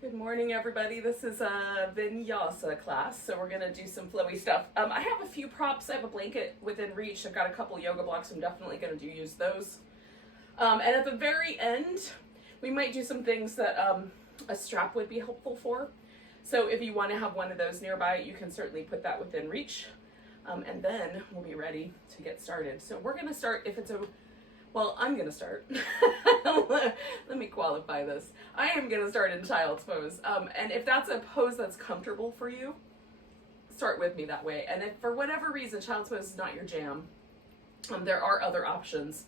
Good morning, everybody. This is a Vinyasa class, so we're gonna do some flowy stuff. I have a few props. I have a blanket within reach. I've got a couple yoga blocks. I'm definitely gonna use those. And at the very end, we might do some things that a strap would be helpful for. So if you want to have one of those nearby, you can certainly put that within reach. And then we'll be ready to get started. So we're gonna start, I'm gonna start. Let me qualify this. I am gonna start in child's pose. And if that's a pose that's comfortable for you, start with me that way. And if for whatever reason child's pose is not your jam, there are other options.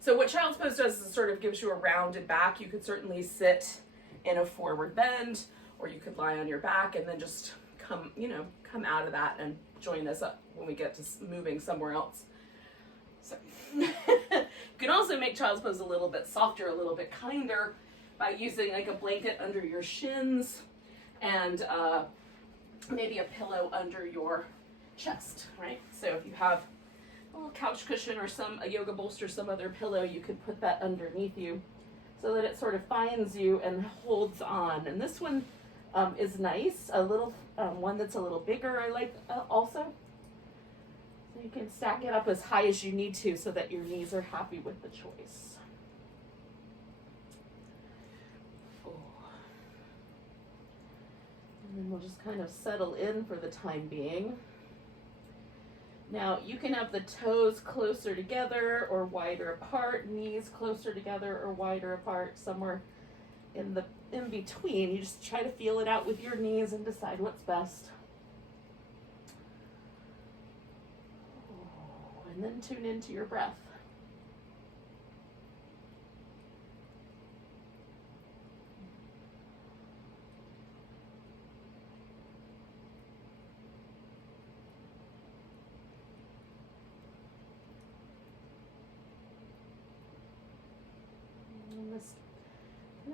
So what child's pose does is sort of gives you a rounded back. You could certainly sit in a forward bend, or you could lie on your back and then just come out of that and join us up when we get to moving somewhere else. So you can also make child's pose a little bit softer, a little bit kinder by using like a blanket under your shins and maybe a pillow under your chest, right? So if you have a little couch cushion or a yoga bolster, some other pillow, you could put that underneath you so that it sort of finds you and holds on. And this one is nice, a little one that's a little bigger I like also. So you can stack it up as high as you need to so that your knees are happy with the choice. And then we'll just kind of settle in for the time being. Now you can have the toes closer together or wider apart, knees closer together or wider apart, somewhere in between. You just try to feel it out with your knees and decide what's best. And then tune into your breath.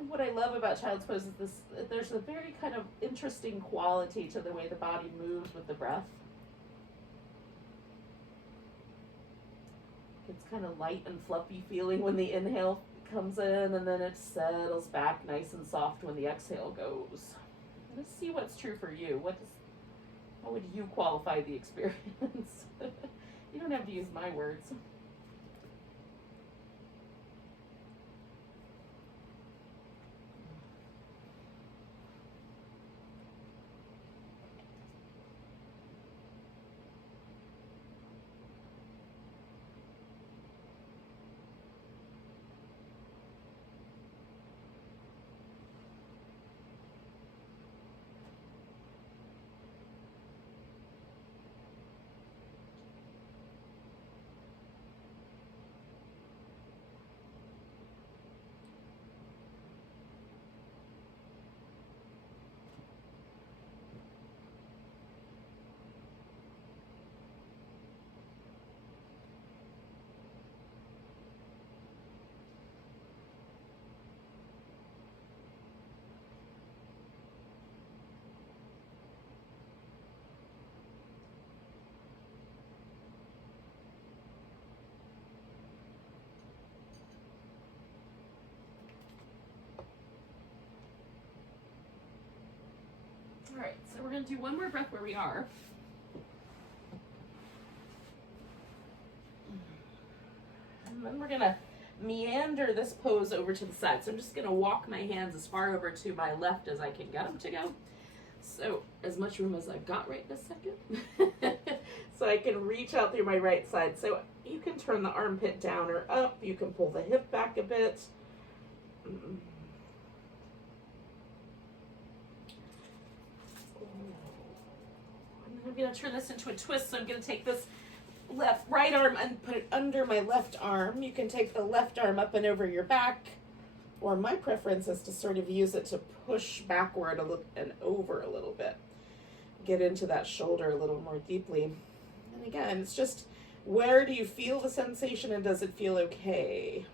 What I love about child's pose is there's a very kind of interesting quality to the way the body moves with the breath. It's kind of light and fluffy feeling when the inhale comes in, and then it settles back nice and soft when the exhale goes. Let's see what's true for you. How would you qualify the experience? You don't have to use my words. All right, so we're going to do one more breath where we are. And then we're going to meander this pose over to the side. So I'm just going to walk my hands as far over to my left as I can get them to go. So as much room as I've got right this second. So I can reach out through my right side. So you can turn the armpit down or up. You can pull the hip back a bit. I'm going to turn this into a twist, so I'm going to take this right arm and put it under my left arm. You can take the left arm up and over your back, or my preference is to sort of use it to push backward a little and over a little bit. Get into that shoulder a little more deeply. And again, it's just, where do you feel the sensation and does it feel okay?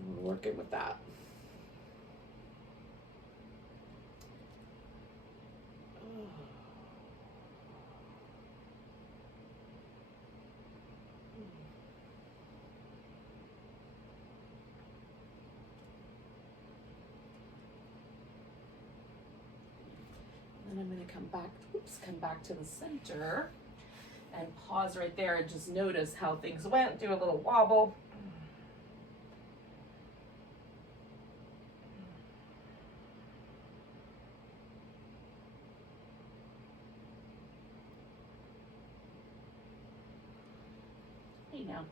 And we're working with that. come back, oops, come back to the center and pause right there and just notice how things went. Do a little wobble. Hey now.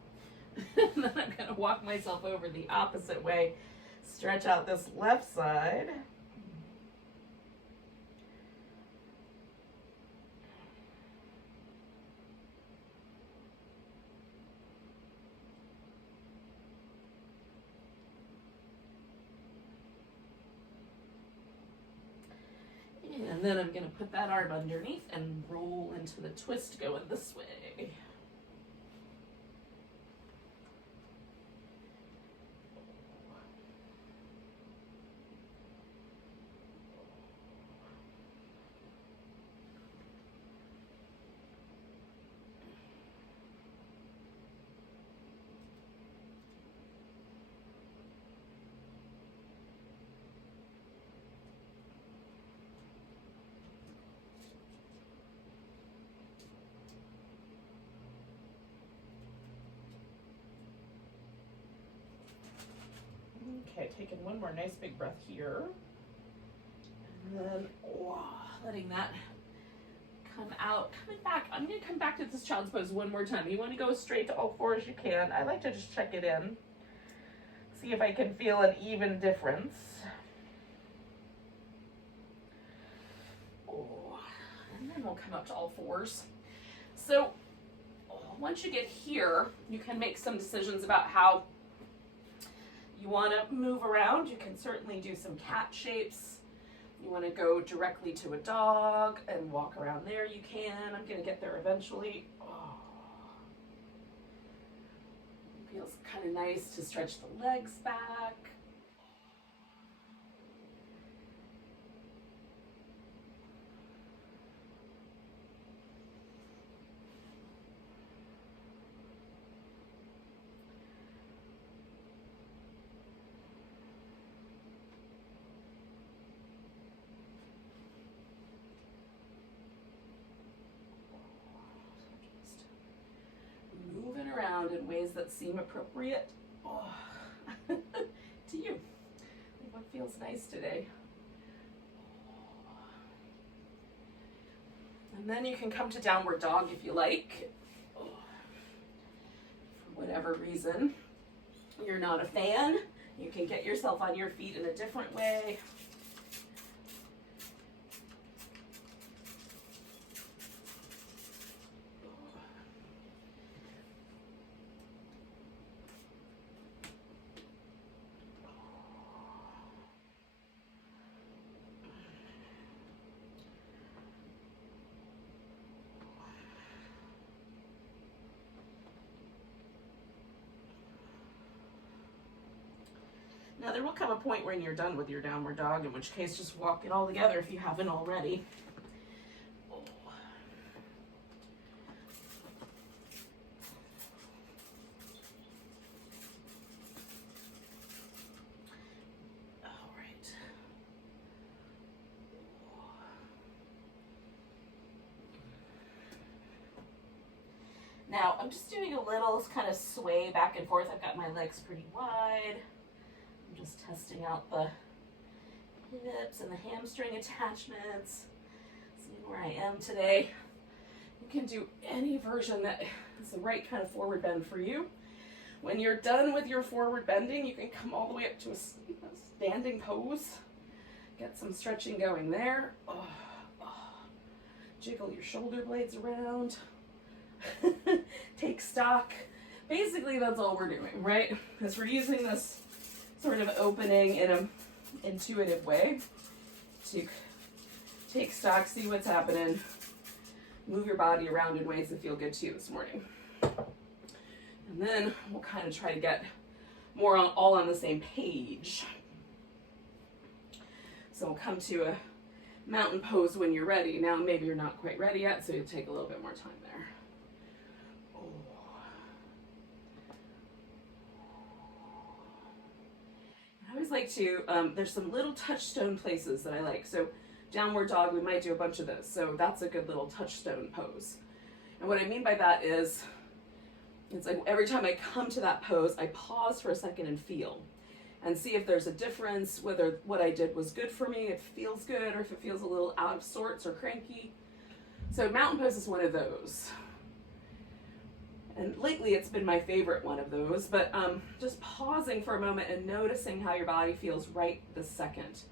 And then I'm going to walk myself over the opposite way. Stretch out this left side. And then I'm going to put that arm underneath and roll into the twist going this way. Okay, taking one more nice big breath here. And then letting that come out. Coming back, I'm going to come back to this child's pose one more time. You want to go as straight to all fours you can. I like to just check it in. See if I can feel an even difference. And then we'll come up to all fours. So once you get here, you can make some decisions about how you want to move around. You can certainly do some cat shapes. You want to go directly to a dog and walk around there, you can. I'm going to get there eventually. Feels kind of nice to stretch the legs back. Moving around in ways that seem appropriate to you. What feels nice today. And then you can come to downward dog if you like. For whatever reason you're not a fan, you can get yourself on your feet in a different way. Now there will come a point when you're done with your downward dog, in which case just walk it all together if you haven't already. All right. Now I'm just doing a little kind of sway back and forth. I've got my legs pretty wide. Just testing out the hips and the hamstring attachments, seeing where I am today. You can do any version that is the right kind of forward bend for you. When you're done with your forward bending, you can come all the way up to a standing pose. Get some stretching going there. Jiggle your shoulder blades around. Take stock. Basically, that's all we're doing, right? Because we're using this sort of opening in an intuitive way to take stock, see what's happening, move your body around in ways that feel good to you this morning. And then we'll kind of try to get more all on the same page. So we'll come to a mountain pose when you're ready. Now maybe you're not quite ready yet, so you'll take a little bit more time there. I always like to, there's some little touchstone places that I like. So Downward dog, we might do a bunch of those. So that's a good little touchstone pose. And what I mean by that is, it's like every time I come to that pose, I pause for a second and feel. And see if there's a difference, whether what I did was good for me, if it feels good, or if it feels a little out of sorts or cranky. So mountain pose is one of those. And lately it's been my favorite one of those, but just pausing for a moment and noticing how your body feels right this second.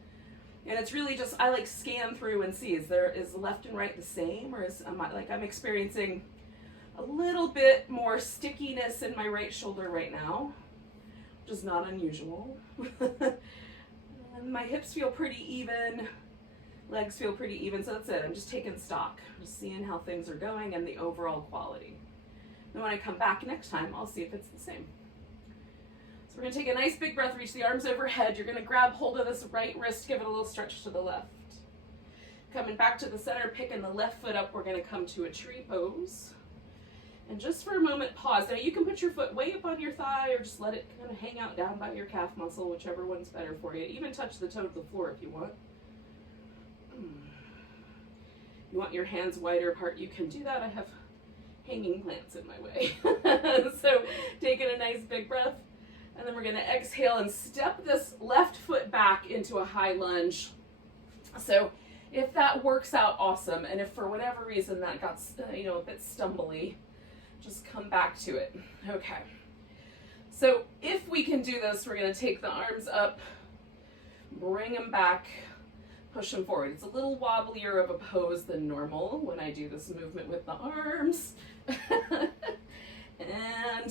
And it's really just, I like scan through and see, is left and right the same, or I'm experiencing a little bit more stickiness in my right shoulder right now, which is not unusual. And my hips feel pretty even, legs feel pretty even, so that's it. I'm just taking stock, just seeing how things are going and the overall quality. And when I come back next time, I'll see if it's the same. So we're gonna take a nice big breath, reach the arms overhead. You're gonna grab hold of this right wrist, give it a little stretch to the left. Coming back to the center, picking the left foot up, we're gonna come to a tree pose. And just for a moment, pause. Now you can put your foot way up on your thigh or just let it kind of hang out down by your calf muscle, whichever one's better for you. Even touch the toe to the floor if you want. You want your hands wider apart, you can do that. I have hanging plants in my way. So taking a nice big breath, and then we're gonna exhale and step this left foot back into a high lunge. So if that works out, awesome. And if for whatever reason that got a bit stumbly, just come back to it. Okay. So if we can do this, we're gonna take the arms up, bring them back, push them forward. It's a little wobblier of a pose than normal when I do this movement with the arms. And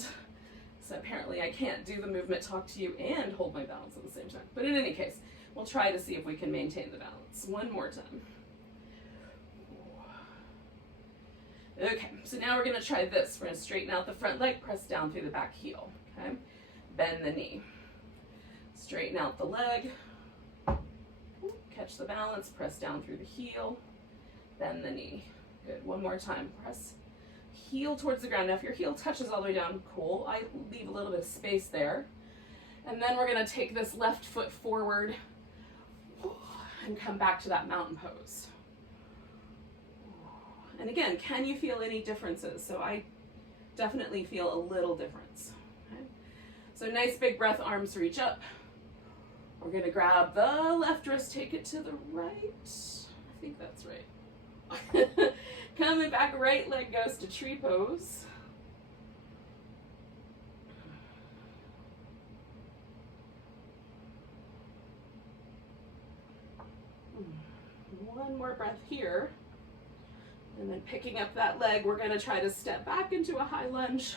so apparently I can't do the movement, talk to you, and hold my balance at the same time. But in any case, we'll try to see if we can maintain the balance. One more time. Okay, so now we're gonna try this. We're gonna straighten out the front leg, press down through the back heel, okay? Bend the knee. Straighten out the leg. Catch the balance, press down through the heel, bend the knee. Good, one more time. Press heel towards the ground. Now if your heel touches all the way down, cool. I leave a little bit of space there. And then we're gonna take this left foot forward and come back to that mountain pose. And again, can you feel any differences? So I definitely feel a little difference. Okay? So nice big breath, arms reach up. We're gonna grab the left wrist, take it to the right. I think that's right. Coming back, right leg goes to tree pose. One more breath here. And then picking up that leg, we're gonna try to step back into a high lunge.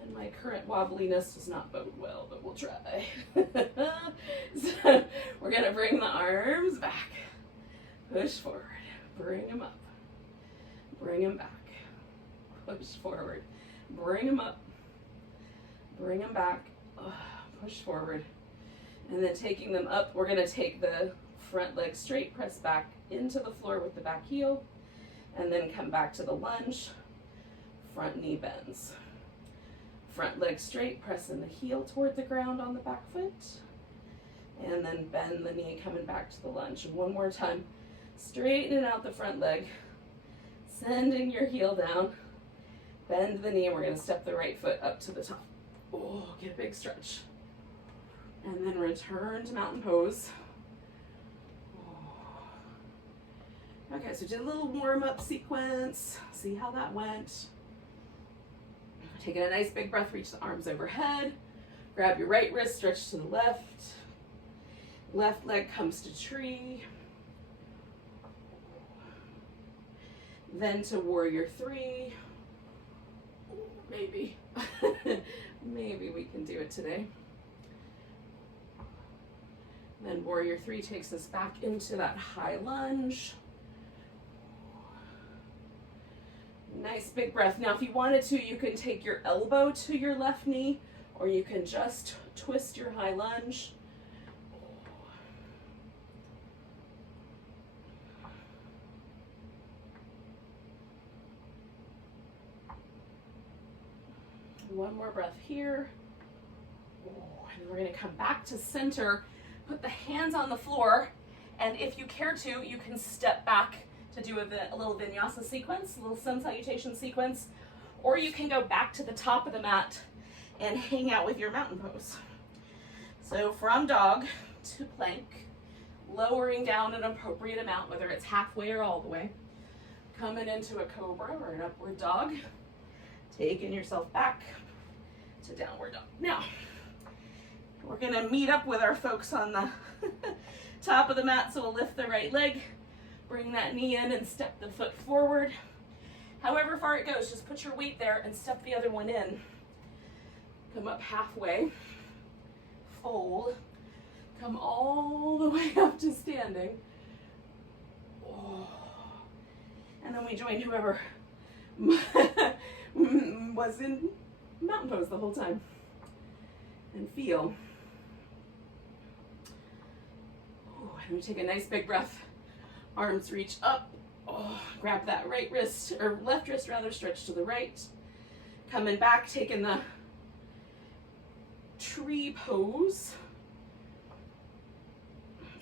And my current wobbliness does not bode well, but we'll try. So we're gonna bring the arms back, push forward, bring them up, bring them back, push forward, bring them up, bring them back, push forward. And then taking them up, we're gonna take the front leg straight, press back into the floor with the back heel, and then come back to the lunge, front knee bends. Front leg straight, pressing the heel toward the ground on the back foot, and then bend the knee, coming back to the lunge. And one more time, straightening out the front leg, sending your heel down, bend the knee, and we're gonna step the right foot up to the top. Oh, get a big stretch. And then return to mountain pose. Okay, so did a little warm-up sequence. See how that went. Taking a nice big breath, reach the arms overhead. Grab your right wrist, stretch to the left. Left leg comes to tree. Then to warrior three. Maybe. Maybe we can do it today. Then warrior three takes us back into that high lunge. Nice big breath. Now if you wanted to, you can take your elbow to your left knee, or you can just twist your high lunge. One more breath here. And we're going to come back to center, put the hands on the floor, And if you care to, you can step back to do a little vinyasa sequence, a little sun salutation sequence, or you can go back to the top of the mat and hang out with your mountain pose. So from dog to plank, lowering down an appropriate amount, whether it's halfway or all the way, coming into a cobra or an upward dog, taking yourself back to downward dog. Now, we're gonna meet up with our folks on the top of the mat, so we'll lift the right leg, bring that knee in and step the foot forward. However far it goes, just put your weight there and step the other one in. Come up halfway, fold, come all the way up to standing. Oh. And then we join whoever was in mountain pose the whole time. And feel. Oh, and we take a nice big breath. Arms reach up. Oh, grab that right wrist, or left wrist rather, stretch to the right. Coming back, taking the tree pose.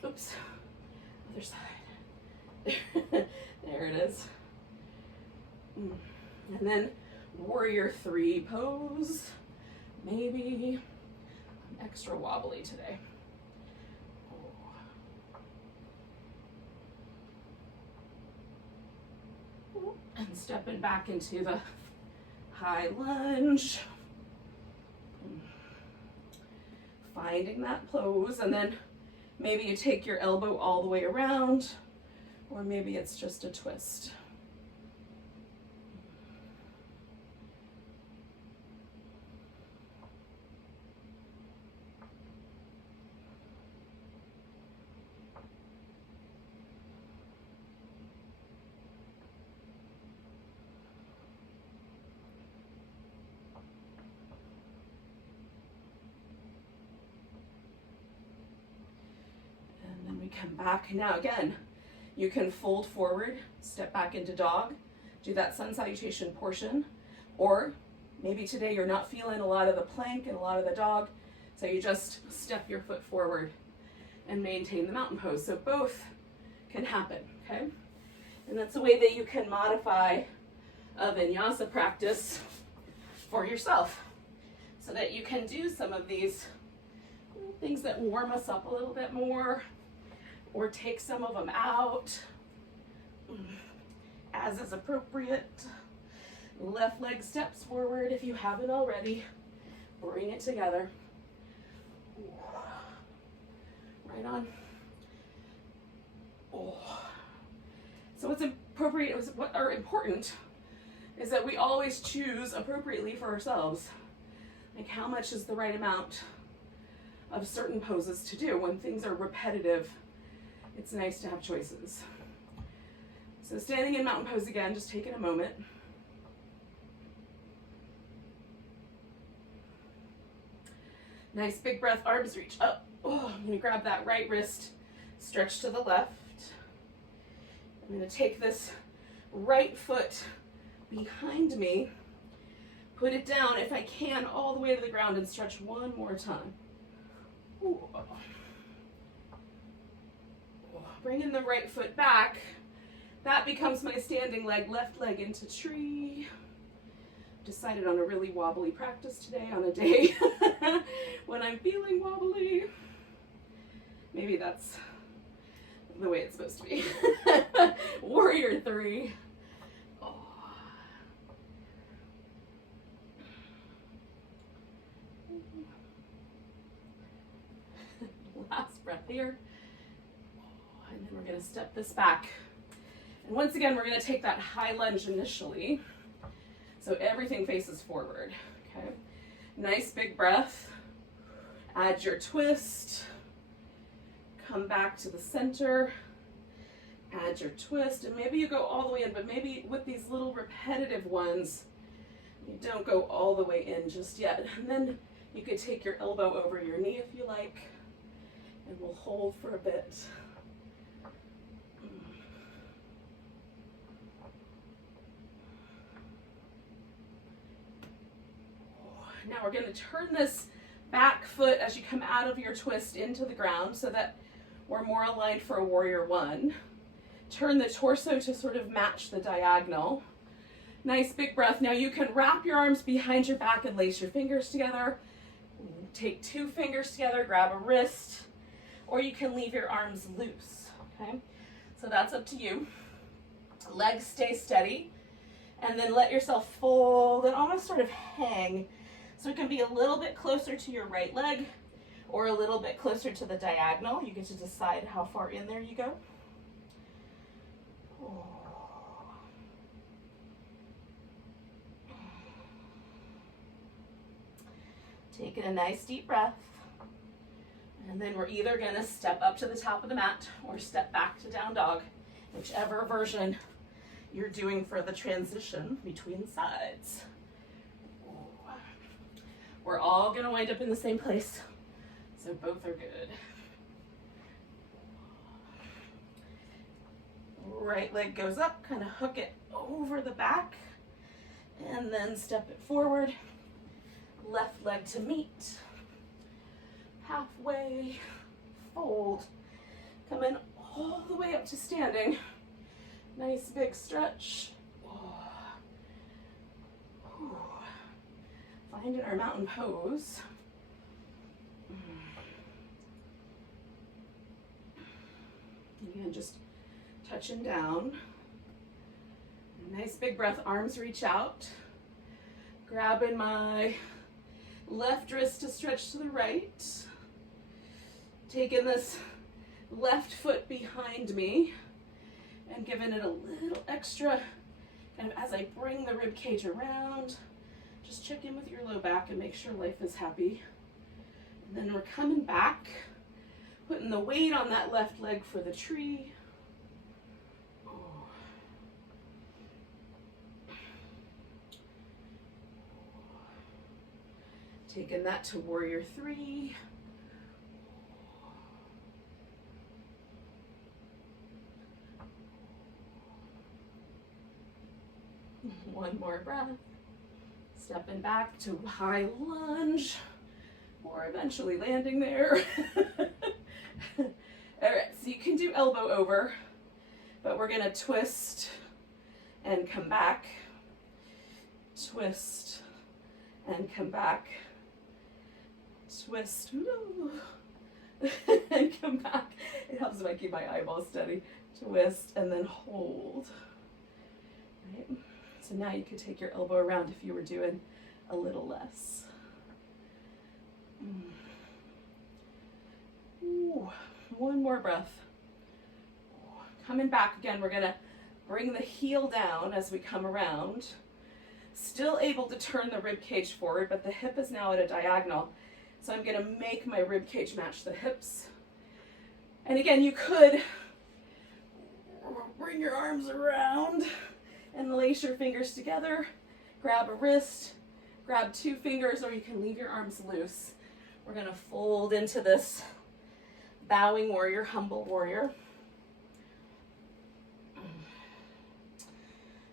Oops, other side. There it is. And then warrior three pose. Maybe I'm extra wobbly today. And stepping back into the high lunge. Finding that pose, and then maybe you take your elbow all the way around, or maybe it's just a twist. Come back. Now again, you can fold forward, step back into dog, do that sun salutation portion, or maybe today you're not feeling a lot of the plank and a lot of the dog, so you just step your foot forward and maintain the mountain pose. So both can happen, okay? And that's a way that you can modify a vinyasa practice for yourself, so that you can do some of these things that warm us up a little bit more, or take some of them out as is appropriate. Left leg steps forward if you haven't already. Bring it together. Right on. Oh. So what's appropriate, what are important, is that we always choose appropriately for ourselves. Like, how much is the right amount of certain poses to do? When things are repetitive, it's nice to have choices. So standing in mountain pose again, just taking a moment. Nice big breath, arms reach up. Oh, I'm gonna grab that right wrist, stretch to the left. I'm gonna take this right foot behind me, put it down if I can all the way to the ground, and stretch one more time. Ooh. Bringing the right foot back, that becomes my standing leg, left leg into tree. Decided on a really wobbly practice today on a day when I'm feeling wobbly. Maybe that's the way it's supposed to be. Warrior three. Oh. Last breath here. And then we're going to step this back. And once again, we're going to take that high lunge initially. So everything faces forward, okay? Nice big breath. Add your twist. Come back to the center. Add your twist. And maybe you go all the way in, but maybe with these little repetitive ones, you don't go all the way in just yet. And then you could take your elbow over your knee if you like, and we'll hold for a bit. Now we're going to turn this back foot as you come out of your twist into the ground, so that We're more aligned for a warrior one. Turn the torso to sort of match the diagonal. Nice big breath. Now you can wrap your arms behind your back and lace your fingers together. Take 2 fingers together, grab a wrist, or you can leave your arms loose, okay? So that's up to you. Legs stay steady, and then let yourself fold and almost sort of hang. So it can be a little bit closer to your right leg or a little bit closer to the diagonal. You get to decide how far in there you go. Taking a nice deep breath. And then we're either gonna step up to the top of the mat or step back to down dog, whichever version you're doing for the transition between sides. We're all gonna wind up in the same place, so both are good. Right leg goes up, kind of hook it over the back, and then step it forward. Left leg to meet. Halfway, fold. Come in all the way up to standing. Nice big stretch. Finding our mountain pose. Again, just touching down. Nice big breath, arms reach out. Grabbing my left wrist to stretch to the right. Taking this left foot behind me and giving it a little extra, kind of as I bring the rib cage around. Just check in with your low back and make sure life is happy. And then we're coming back, putting the weight on that left leg for the tree. Taking that to warrior 3. One more breath. Stepping back to high lunge, or eventually landing there. All right, so you can do elbow over, but we're gonna twist and come back, twist and come back, twist, and come back. It helps if I keep my eyeballs steady. Twist and then hold. Right? So now you could take your elbow around if you were doing a little less. Ooh, one more breath. Coming back again, we're gonna bring the heel down as we come around. Still able to turn the rib cage forward, but the hip is now at a diagonal. So I'm gonna make my rib cage match the hips. And again, you could bring your arms around and lace your fingers together. Grab a wrist, grab 2 fingers, or you can leave your arms loose. We're gonna fold into this bowing warrior, humble warrior.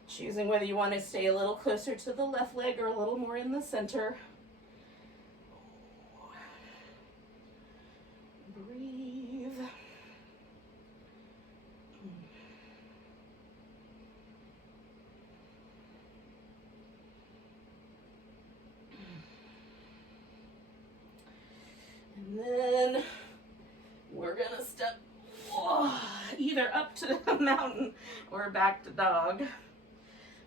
Choosing whether you want to stay a little closer to the left leg or a little more in the center. Breathe. And then we're gonna step either up to the mountain or back to dog,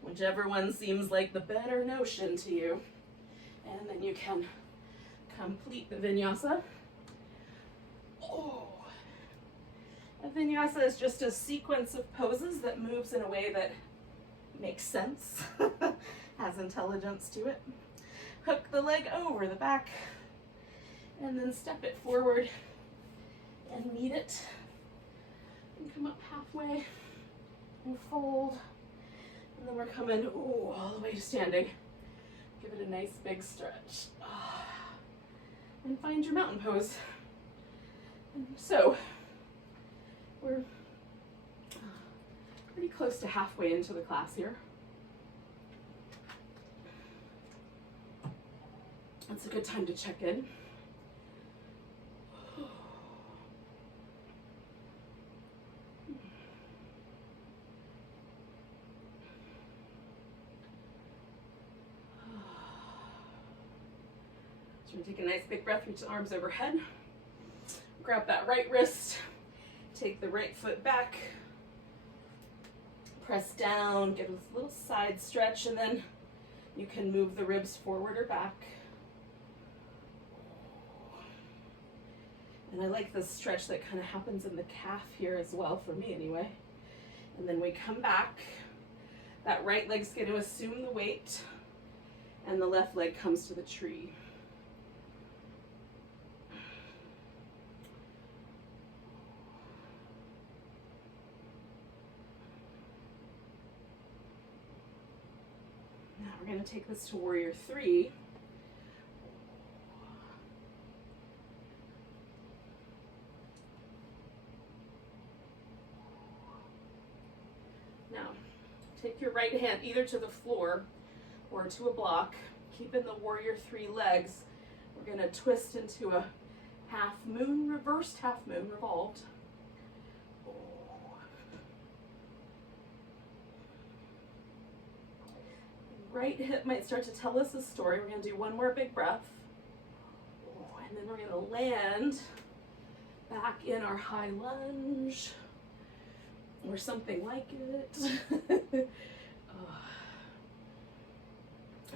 whichever one seems like the better notion to you. And then you can complete the vinyasa. A vinyasa is just a sequence of poses that moves in a way that makes sense, has intelligence to it. Hook the leg over the back, and then step it forward and meet it. And come up halfway and fold. And then we're coming all the way to standing. Give it a nice big stretch. And find your mountain pose. And so we're pretty close to halfway into the class here. It's a good time to check in. So we're taking a nice big breath, reach the arms overhead. Grab that right wrist, take the right foot back, press down, give a little side stretch, and then you can move the ribs forward or back. And I like this stretch that kind of happens in the calf here as well, for me anyway. And then we come back. That right leg's going to assume the weight, and the left leg comes to the tree. Now we're going to take this to warrior 3. Now, take your right hand either to the floor or to a block. Keeping the warrior 3 legs, we're going to twist into a half moon, reversed half moon, revolved. Right hip might start to tell us a story. We're going to do one more big breath. And then we're going to land back in our high lunge or something like it.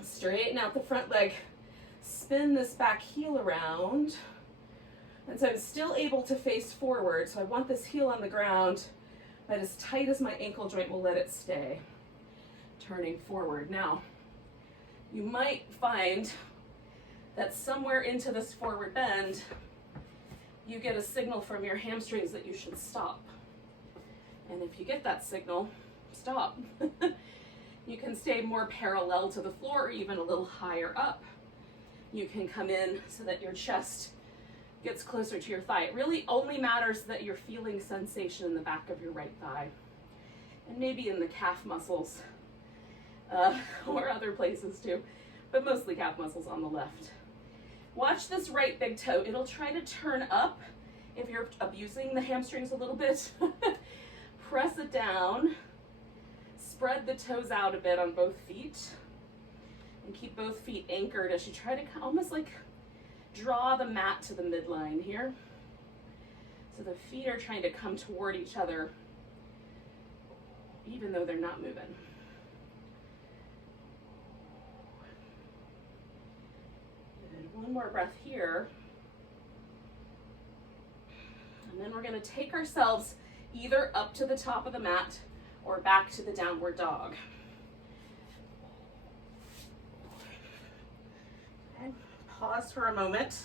Straighten out the front leg. Spin this back heel around. And so I'm still able to face forward. So I want this heel on the ground, but as tight as my ankle joint will let it stay. Turning forward. Now, you might find that somewhere into this forward bend, you get a signal from your hamstrings that you should stop. And if you get that signal, stop. You can stay more parallel to the floor or even a little higher up. You can come in so that your chest gets closer to your thigh. It really only matters that you're feeling sensation in the back of your right thigh and maybe in the calf muscles. Or other places too, but mostly calf muscles on the left. Watch this right big toe. It'll try to turn up if you're abusing the hamstrings a little bit. Press it down, spread the toes out a bit on both feet, and keep both feet anchored as you try to almost like draw the mat to the midline here. So the feet are trying to come toward each other, even though they're not moving. One more breath here. And then we're going to take ourselves either up to the top of the mat or back to the downward dog. Okay. Pause for a moment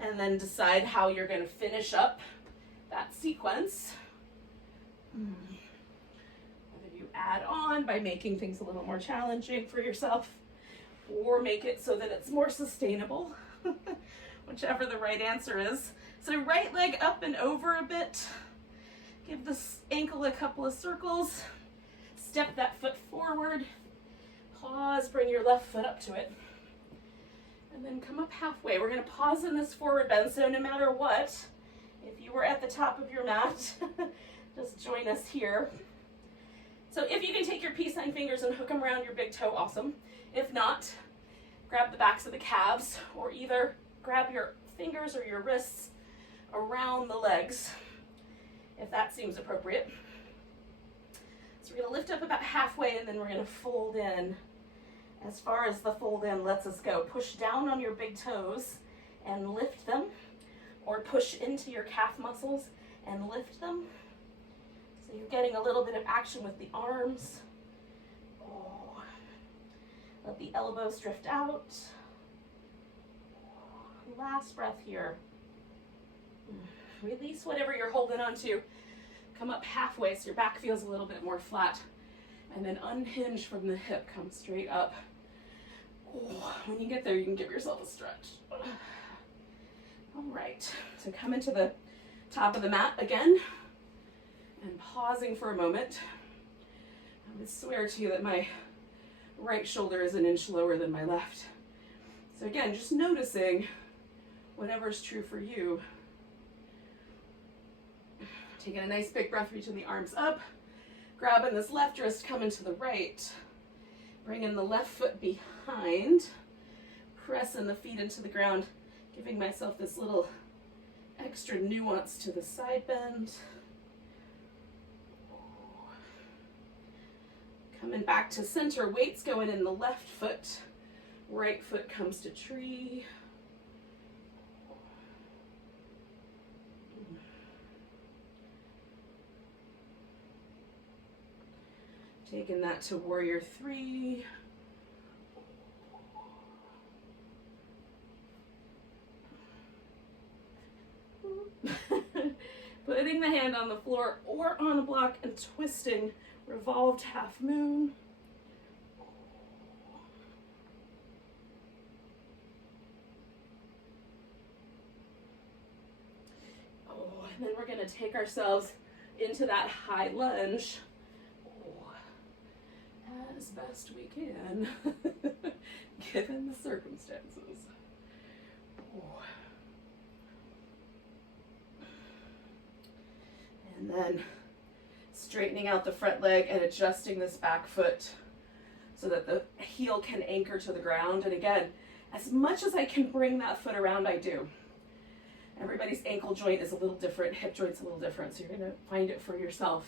and then decide how you're going to finish up that sequence. Whether you add on by making things a little more challenging for yourself, or make it so that it's more sustainable, whichever the right answer is. So right leg up and over a bit. Give this ankle a couple of circles. Step that foot forward. Pause, bring your left foot up to it. And then come up halfway. We're gonna pause in this forward bend, so no matter what, if you were at the top of your mat, just join us here. So if you can take your peace sign fingers and hook them around your big toe, awesome. If not, grab the backs of the calves, or either grab your fingers or your wrists around the legs, if that seems appropriate. So we're going to lift up about halfway, and then we're going to fold in as far as the fold in lets us go. Push down on your big toes and lift them, or push into your calf muscles and lift them. So you're getting a little bit of action with the arms. Let the elbows drift out. Last breath here. Release whatever you're holding on to. Come up halfway so your back feels a little bit more flat. And then unhinge from the hip. Come straight up. When you get there, you can give yourself a stretch. All right. So come into the top of the mat again. And pausing for a moment. I would swear to you that my right shoulder is an inch lower than my left. So again, just noticing whatever's true for you. Taking a nice big breath, reaching the arms up, grabbing this left wrist, coming to the right, bringing the left foot behind, pressing the feet into the ground, giving myself this little extra nuance to the side bend. Coming back to center, weight's going in the left foot. Right foot comes to tree. Taking that to warrior three. Putting the hand on the floor or on a block and twisting, revolved half moon. And then we're going to take ourselves into that high lunge as best we can, given the circumstances. And then straightening out the front leg and adjusting this back foot so that the heel can anchor to the ground. And again, as much as I can bring that foot around, I do. Everybody's ankle joint is a little different, hip joint's a little different, so you're gonna find it for yourself.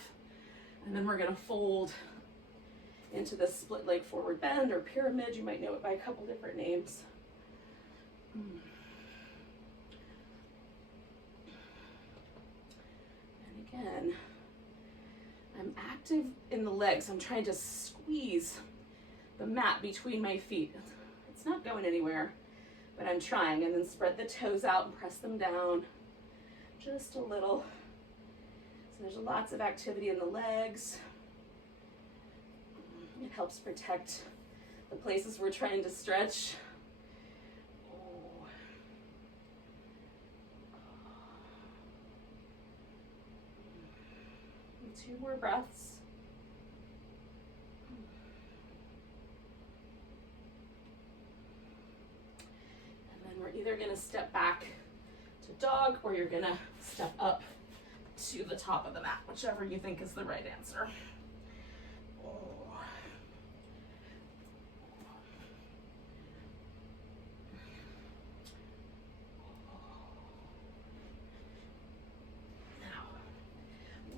And then we're gonna fold into the split leg forward bend or pyramid. You might know it by a couple different names. And again, I'm active in the legs. I'm trying to squeeze the mat between my feet. It's not going anywhere, but I'm trying. And then spread the toes out and press them down just a little. So there's lots of activity in the legs. It helps protect the places we're trying to stretch. And 2 more breaths. And then we're either going to step back to dog or you're going to step up to the top of the mat, whichever you think is the right answer.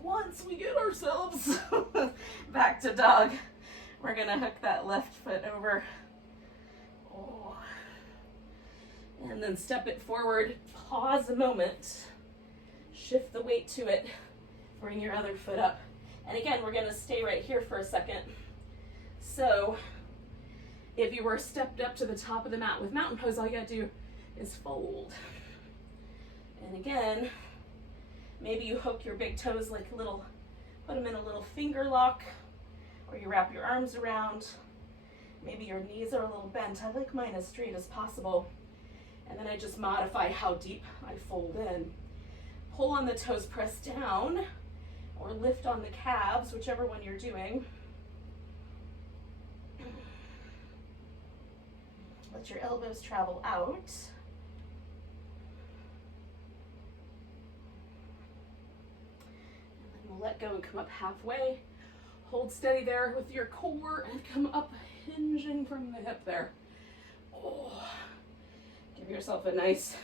Once we get ourselves back to dog, we're gonna hook that left foot over. And then step it forward, pause a moment, shift the weight to it, bring your other foot up. And again, we're gonna stay right here for a second. So if you were stepped up to the top of the mat with mountain pose, all you gotta do is fold. And again, maybe you hook your big toes like a little, put them in a little finger lock, or you wrap your arms around. Maybe your knees are a little bent. I like mine as straight as possible. And then I just modify how deep I fold in. Pull on the toes, press down, or lift on the calves, whichever one you're doing. Let your elbows travel out. Let go and come up halfway. Hold steady there with your core and come up, hinging from the hip there. Give yourself a nice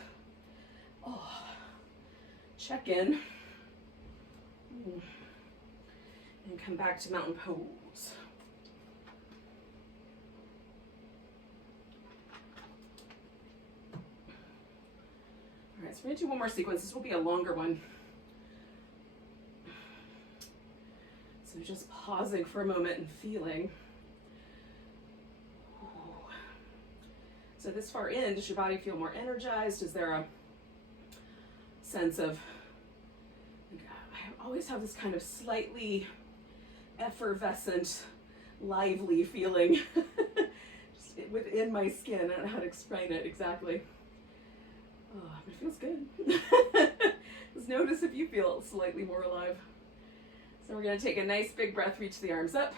check-in. And come back to mountain pose. All right, so we're gonna do one more sequence. This will be a longer one. So just pausing for a moment and feeling. So this far in, does your body feel more energized? Is there a sense of, I always have this kind of slightly effervescent, lively feeling just within my skin. I don't know how to explain it exactly. Oh, but it feels good. Just notice if you feel slightly more alive. So we're going to take a nice big breath, reach the arms up.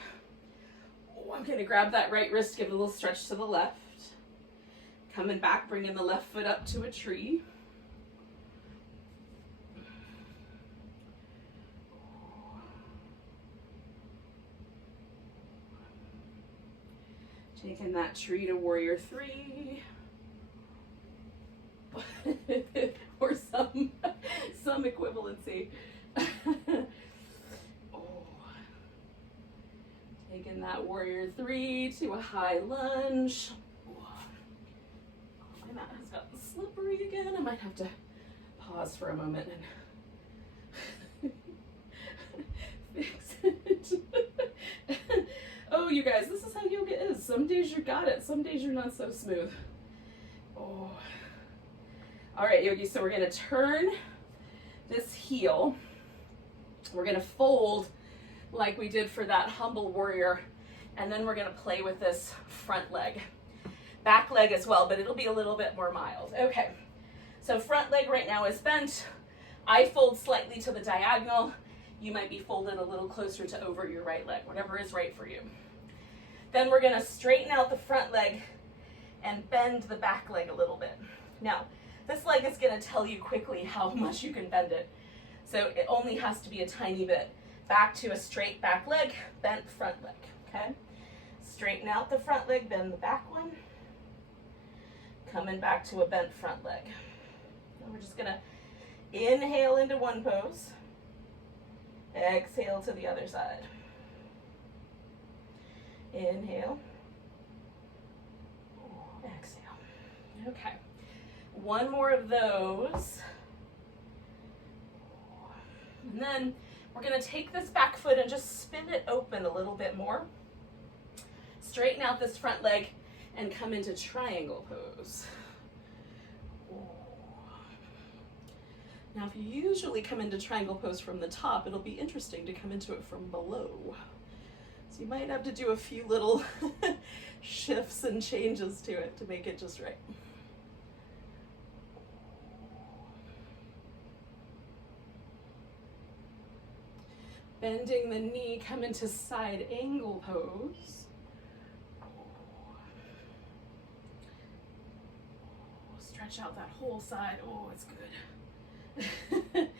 I'm going to grab that right wrist, give it a little stretch to the left. Coming back, bringing the left foot up to a tree. Taking that tree to warrior three. or some equivalency. Oh. Taking that warrior 3 to a high lunge. Oh, my mat has gotten slippery again. I might have to pause for a moment and fix it. Oh, you guys, this is how yoga is. Some days you got it, some days you're not so smooth. Oh. All right, yogis, so we're gonna turn this heel. We're gonna fold like we did for that humble warrior, and then we're gonna play with this front leg. Back leg as well, but it'll be a little bit more mild. Okay, so front leg right now is bent. I fold slightly to the diagonal. You might be folded a little closer to over your right leg, whatever is right for you. Then we're gonna straighten out the front leg and bend the back leg a little bit. Now, this leg is gonna tell you quickly how much you can bend it. So it only has to be a tiny bit. Back to a straight back leg, bent front leg, okay? Straighten out the front leg, bend the back one. Coming back to a bent front leg. And we're just gonna inhale into one pose. Exhale to the other side. Inhale. Exhale. Okay. One more of those. And then we're going to take this back foot and just spin it open a little bit more. Straighten out this front leg and come into triangle pose. Now, if you usually come into triangle pose from the top, it'll be interesting to come into it from below. So you might have to do a few little shifts and changes to it to make it just right. Bending the knee, come into side angle pose. Stretch out that whole side. Oh, it's good.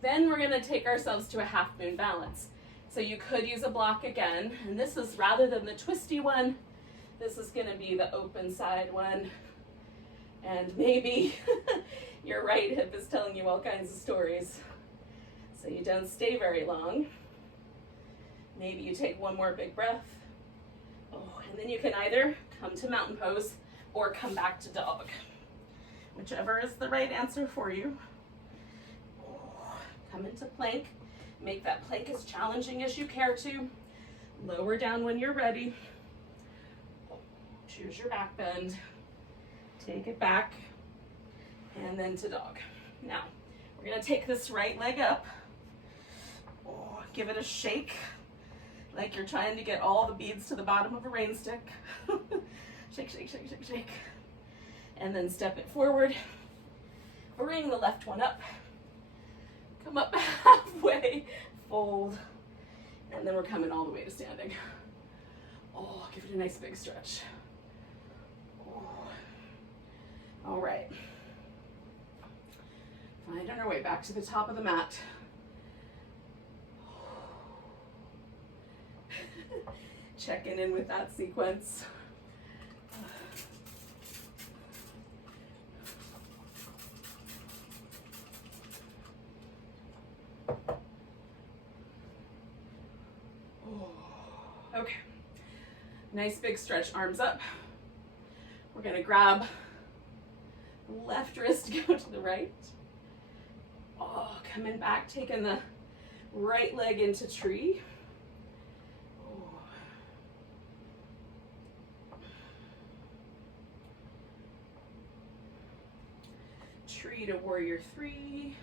Then we're gonna take ourselves to a half moon balance. So you could use a block again, and this is, rather than the twisty one, this is gonna be the open side one. And maybe your right hip is telling you all kinds of stories, so you don't stay very long. Maybe you take one more big breath. Oh, and then you can either come to mountain pose or come back to dog. Whichever is the right answer for you. Oh, come into plank. Make that plank as challenging as you care to. Lower down when you're ready. Choose your back bend. Take it back. And then to dog. Now, we're going to take this right leg up. Oh, give it a shake. Like you're trying to get all the beads to the bottom of a rain stick. Shake, shake, shake, shake, shake. And then step it forward. Bring the left one up. Come up halfway, fold. And then we're coming all the way to standing. Oh, give it a nice big stretch. Oh. All right. Finding our way back to the top of the mat. Checking in with that sequence. Okay, nice big stretch, arms up. We're gonna grab left wrist, go to the right. Oh, coming back, taking the right leg into tree. Tree to warrior 3.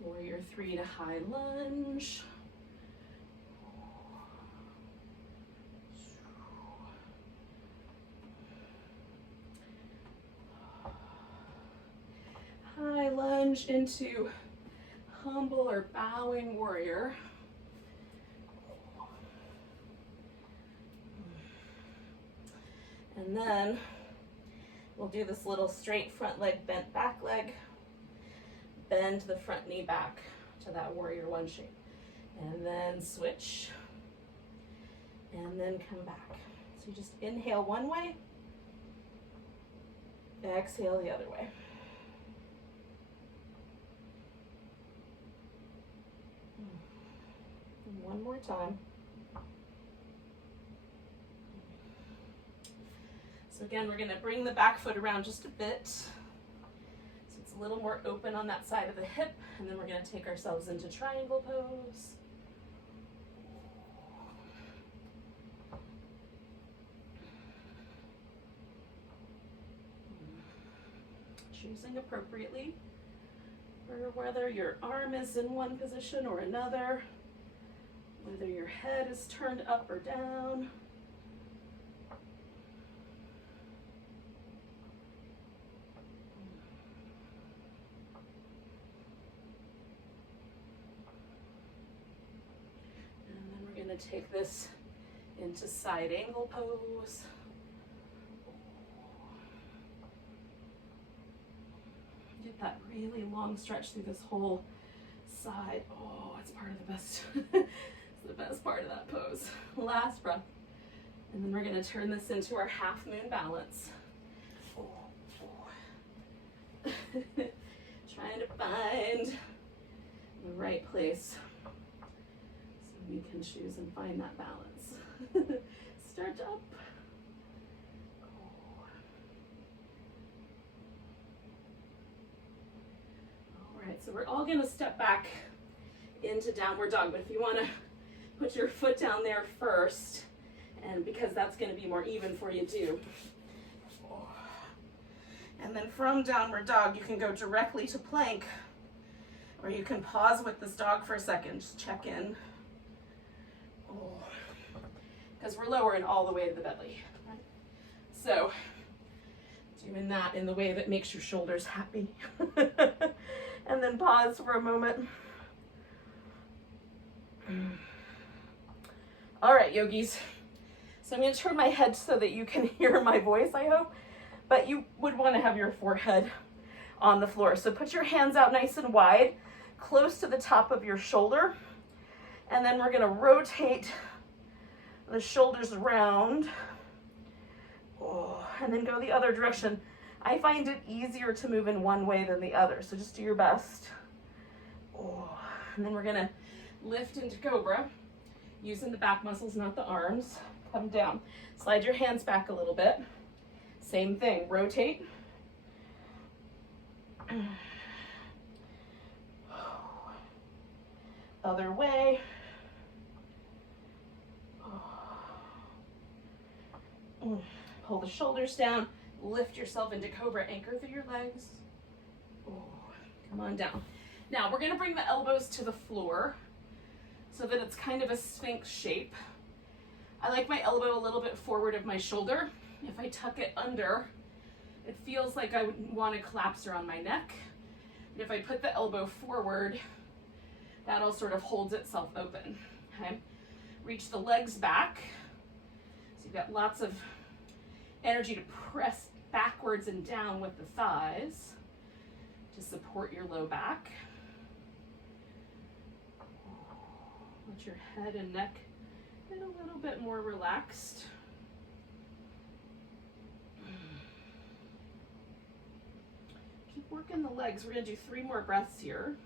Warrior 3 to high lunge. High lunge into humble or bowing warrior. And then we'll do this little straight front leg, bent back leg. Bend the front knee back to that warrior 1 shape. And then switch. And then come back. So you just inhale one way, exhale the other way. And one more time. So again, we're gonna bring the back foot around just a bit. So it's a little more open on that side of the hip, and then we're gonna take ourselves into triangle pose. Choosing appropriately, or whether your arm is in one position or another, whether your head is turned up or down. And then we're going to take this into side angle pose. Get that really long stretch through this whole side. Oh, it's part of the best. It's the best part of that pose. Last breath. And then we're going to turn this into our half moon balance. Trying to find the right place so we can choose and find that balance. Start up. So we're all going to step back into downward dog, but if you want to put your foot down there first, and because that's going to be more even for you, do. And then from downward dog, you can go directly to plank, or you can pause with this dog for a second, just check in. Because we're lowering all the way to the belly. Right? So doing that in the way that makes your shoulders happy. And then pause for a moment. All right, yogis. So I'm going to turn my head so that you can hear my voice, I hope. But you would want to have your forehead on the floor. So put your hands out nice and wide, close to the top of your shoulder. And then we're going to rotate the shoulders around. And then go the other direction. I find it easier to move in one way than the other, so just do your best. And then we're gonna lift into cobra, using the back muscles, not the arms. Come down. Slide your hands back a little bit. Same thing, rotate. Other way. Pull the shoulders down. Lift yourself into cobra, anchor through your legs. Come on down. Now we're gonna bring the elbows to the floor so that it's kind of a sphinx shape. I like my elbow a little bit forward of my shoulder. If I tuck it under, it feels like I would want to collapse around my neck. And if I put the elbow forward, that all sort of holds itself open. Okay? Reach the legs back. So you've got lots of energy to press backwards and down with the thighs to support your low back. Let your head and neck get a little bit more relaxed. Keep working the legs. We're going to do 3 more breaths here.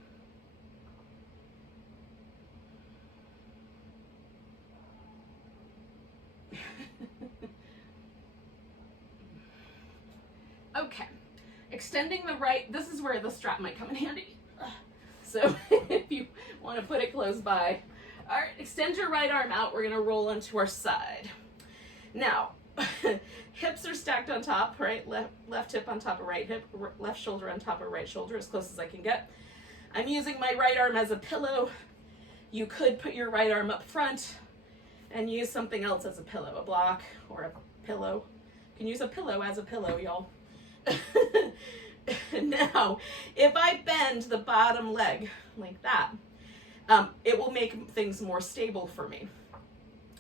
Okay, extending the right, this is where the strap might come in handy. So if you want to put it close by. All right, extend your right arm out. We're gonna roll onto our side. Now, hips are stacked on top, right? Left hip on top of right hip, left shoulder on top of right shoulder, as close as I can get. I'm using my right arm as a pillow. You could put your right arm up front and use something else as a pillow, a block or a pillow. You can use a pillow as a pillow, y'all. Now, if I bend the bottom leg like that, it will make things more stable for me.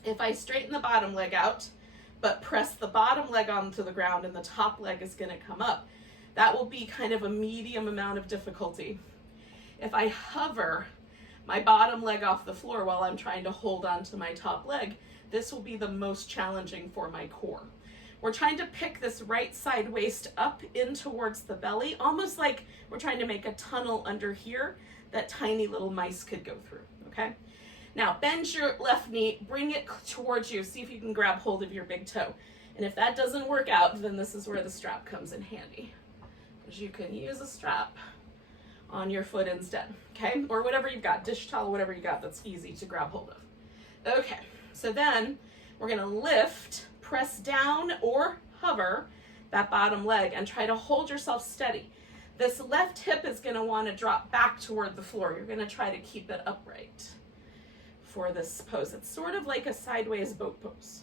If I straighten the bottom leg out, but press the bottom leg onto the ground and the top leg is going to come up, that will be kind of a medium amount of difficulty. If I hover my bottom leg off the floor while I'm trying to hold on to my top leg, this will be the most challenging for my core. We're trying to pick this right side waist up in towards the belly, almost like we're trying to make a tunnel under here that tiny little mice could go through, okay? Now, bend your left knee, bring it towards you, see if you can grab hold of your big toe. And if that doesn't work out, then this is where the strap comes in handy, because you can use a strap on your foot instead, okay? Or whatever you've got, dish towel, whatever you got that's easy to grab hold of. Okay, so then we're gonna lift, press down or hover that bottom leg and try to hold yourself steady. This left hip is gonna wanna drop back toward the floor. You're gonna try to keep it upright for this pose. It's sort of like a sideways boat pose.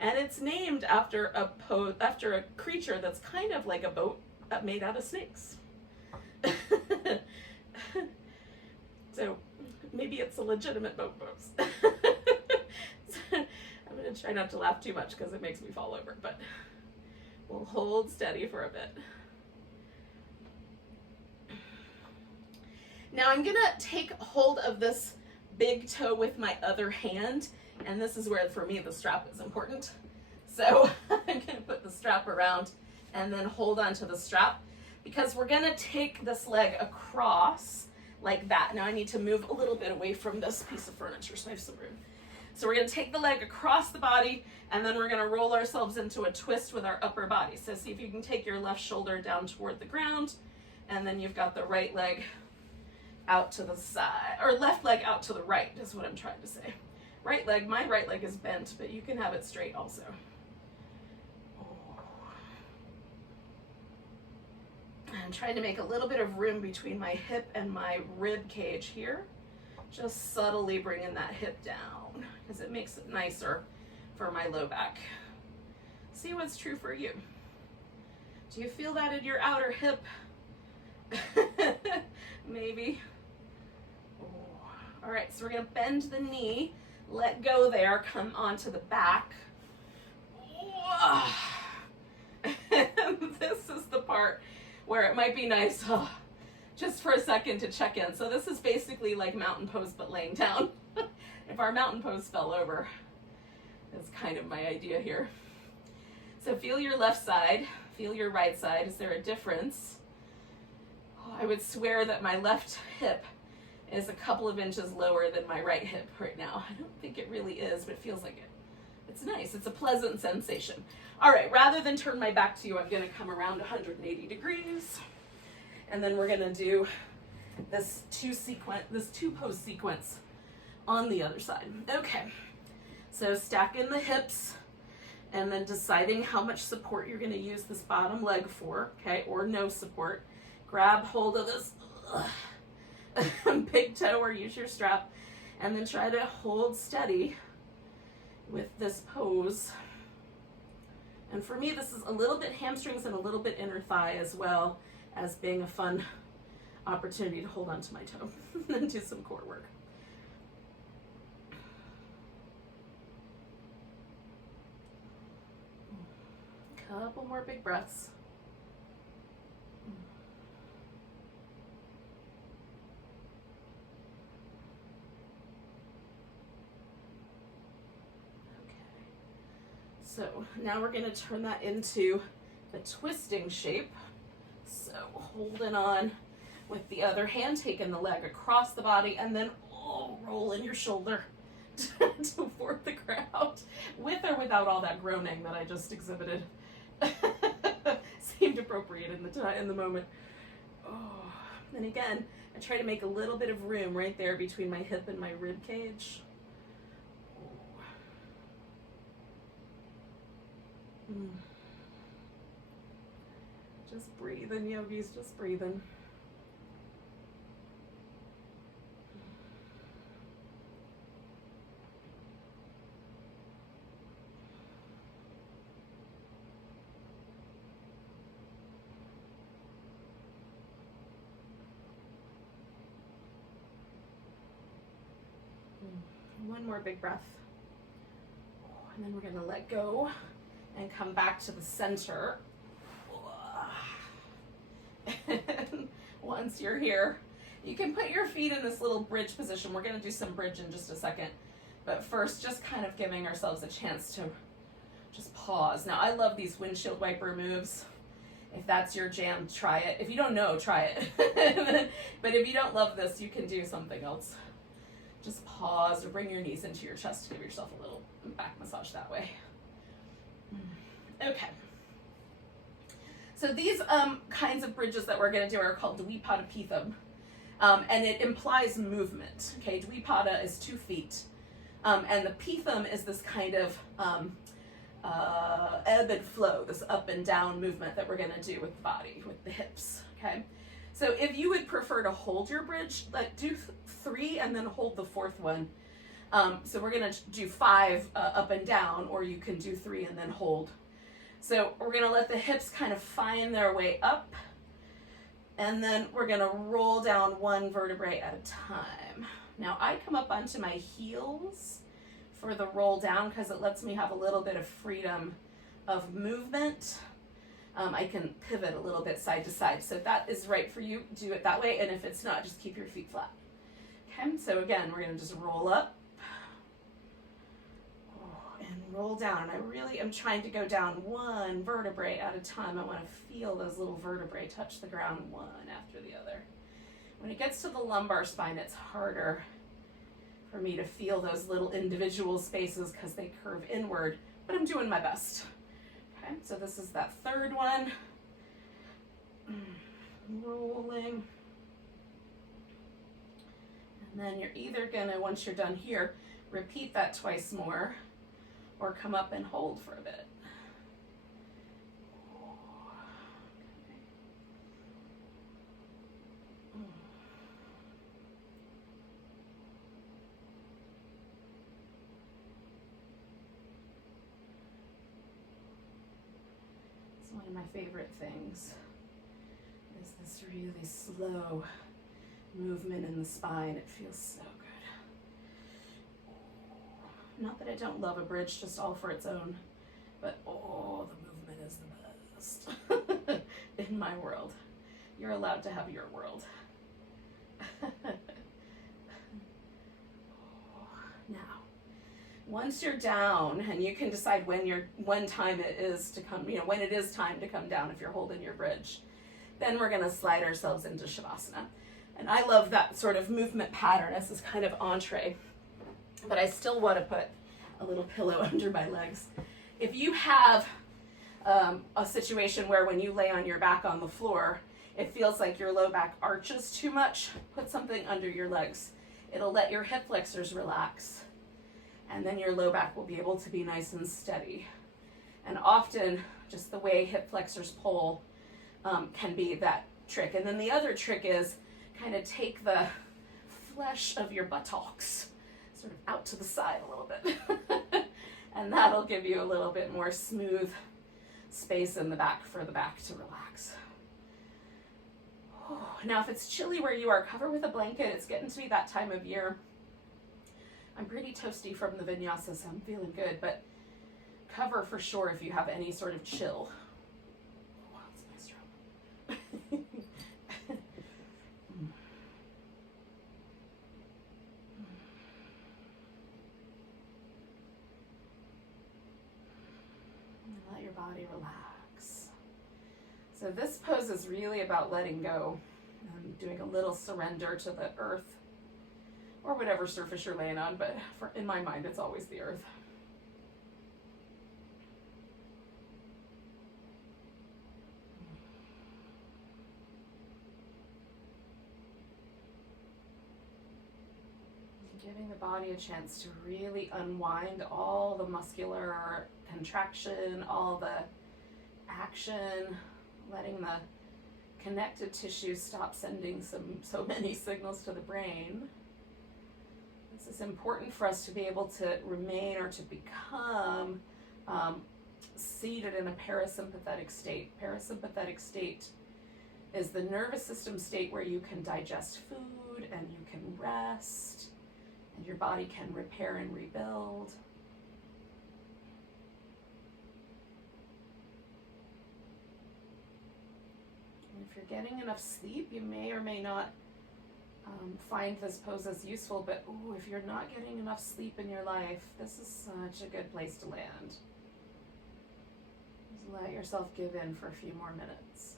And it's named after a creature that's kind of like a boat made out of snakes. So maybe it's a legitimate boat pose. I'm gonna try not to laugh too much because it makes me fall over, but we'll hold steady for a bit. Now I'm gonna take hold of this big toe with my other hand, and this is where, for me, the strap is important. So I'm gonna put the strap around and then hold onto the strap, because we're gonna take this leg across like that. Now I need to move a little bit away from this piece of furniture so I have some room. So we're gonna take the leg across the body, and then we're gonna roll ourselves into a twist with our upper body. So see if you can take your left shoulder down toward the ground, and then you've got the right leg out to the side, or left leg out to the right is what I'm trying to say. Right leg, my right leg is bent, but you can have it straight also. I'm trying to make a little bit of room between my hip and my rib cage here. Just subtly bringing that hip down, because it makes it nicer for my low back. See what's true for you. Do you feel that in your outer hip? Maybe. All right, so we're gonna bend the knee, let go there, come onto the back. And this is the part where it might be nice just for a second to check in. So this is basically like mountain pose, but laying down. If our mountain pose fell over, that's kind of my idea here. So feel your left side, feel your right side. Is there a difference? I would swear that my left hip is a couple of inches lower than my right hip right now. I don't think it really is, but it feels like it. It's nice. It's a pleasant sensation. All right, rather than turn my back to you, I'm gonna come around 180 degrees, and then we're gonna do this two pose sequence on the other side. Okay, so stacking the hips and then deciding how much support you're gonna use this bottom leg for, okay, or no support. Grab hold of this big toe or use your strap, and then try to hold steady with this pose. And for me, this is a little bit hamstrings and a little bit inner thigh, as well as being a fun opportunity to hold onto my toe and do some core work. Couple more big breaths. So now we're going to turn that into a twisting shape. So holding on with the other hand, taking the leg across the body, and then rolling your shoulder toward the ground, with or without all that groaning that I just exhibited. Seemed appropriate in the moment. Oh, and again, I try to make a little bit of room right there between my hip and my rib cage. Just breathing, yogis, just breathing. One more big breath. And then we're going to let go and come back to the center. And once you're here, You can put your feet in this little bridge position. We're going to do some bridge in just a second. But first, just kind of giving ourselves a chance to just pause. Now, I love these windshield wiper moves. If that's your jam, try it. If you don't know, try it. But if you don't love this, you can do something else. Just pause or bring your knees into your chest to give yourself a little back massage that way. Okay. So these kinds of bridges that we're going to do are called Dvipada Pitham. And it implies movement. Okay, Dvipada is 2 feet. And the Pitham is this kind of ebb and flow, this up and down movement that we're going to do with the body, with the hips. Okay, so if you would prefer to hold your bridge, like do 3 and then hold the 4th one. So we're going to do 5 up and down, or you can do 3 and then hold. So we're going to let the hips kind of find their way up, and then we're going to roll down 1 vertebrae at a time. Now I come up onto my heels for the roll down because it lets me have a little bit of freedom of movement. I can pivot a little bit side to side. So if that is right for you, do it that way. And if it's not, just keep your feet flat. Okay, so again, we're going to just roll up and roll down. And I really am trying to go down 1 vertebrae at a time. I want to feel those little vertebrae touch the ground one after the other. When it gets to the lumbar spine, it's harder for me to feel those little individual spaces because they curve inward, but I'm doing my best. Okay, so this is that 3rd one. Rolling. And then you're either gonna, once you're done here, repeat that twice more, or come up and hold for a bit. One of my favorite things is this really slow movement in the spine. It feels so good. Not that I don't love a bridge just all for its own, but oh, the movement is the best in my world. You're allowed to have your world. Now, once you're down, and you can decide when time it is to come, when it is time to come down if you're holding your bridge, then we're going to slide ourselves into Shavasana. And I love that sort of movement pattern as this kind of entree, but I still want to put a little pillow under my legs. If you have a situation where when you lay on your back on the floor, it feels like your low back arches too much, put something under your legs. It'll let your hip flexors relax. And then your low back will be able to be nice and steady. And often, just the way hip flexors pull can be that trick. And then the other trick is kind of take the flesh of your buttocks sort of out to the side a little bit. And that'll give you a little bit more smooth space in the back for the back to relax. Now, if it's chilly where you are, cover with a blanket. It's getting to be that time of year. I'm pretty toasty from the Vinyasa, so I'm feeling good, but cover for sure if you have any sort of chill. Wow, that's a nice drum. Let your body relax. So this pose is really about letting go and doing a little surrender to the earth, or whatever surface you're laying on, but in my mind, it's always the earth. Giving the body a chance to really unwind all the muscular contraction, all the action, letting the connective tissue stop sending so many signals to the brain. This is important for us to be able to remain or to become seated in a parasympathetic state. Parasympathetic state is the nervous system state where you can digest food and you can rest and your body can repair and rebuild. And if you're getting enough sleep, you may or may not find this pose as useful, but ooh, if you're not getting enough sleep in your life, this is such a good place to land. Just let yourself give in for a few more minutes.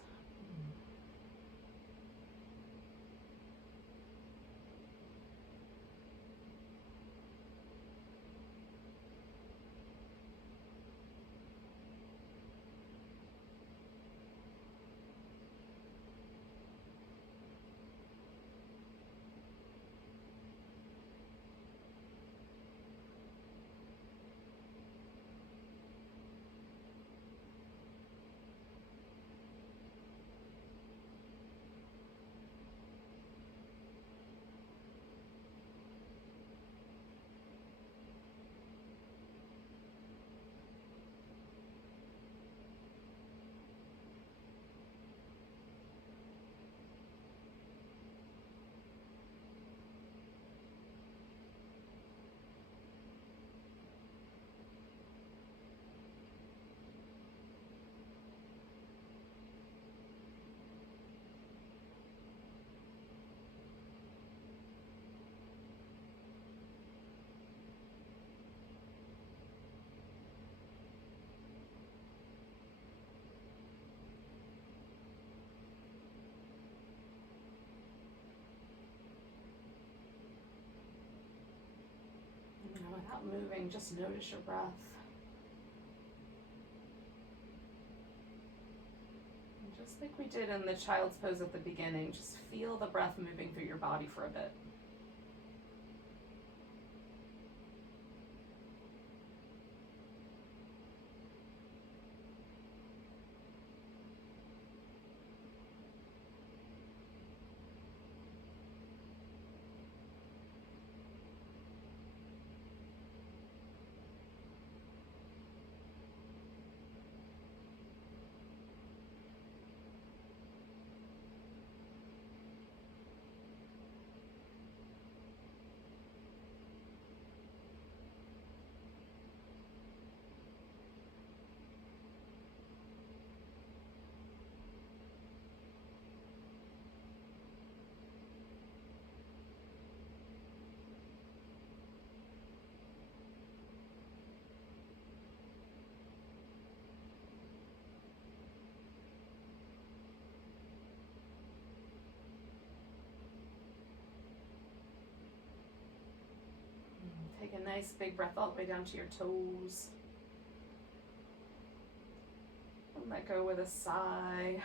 Without moving, just notice your breath. And just like we did in the child's pose at the beginning, just feel the breath moving through your body for a bit. Take a nice big breath all the way down to your toes. And let go with a sigh.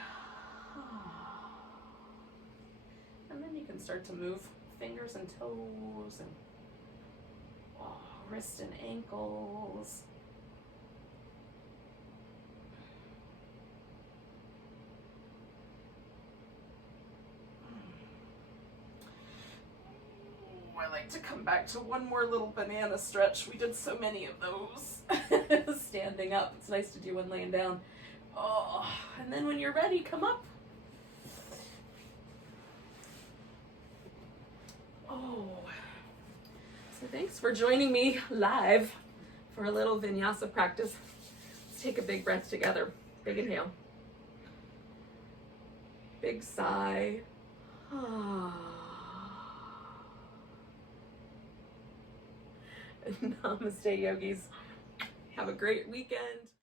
And then you can start to move fingers and toes and wrists and ankles. I like to come back to one more little banana stretch. We did so many of those standing up. It's nice to do one laying down. Oh, and then when you're ready, come up. Oh, so thanks for joining me live for a little vinyasa practice. Let's take a big breath together. Big inhale. Big sigh. Namaste, yogis. Have a great weekend.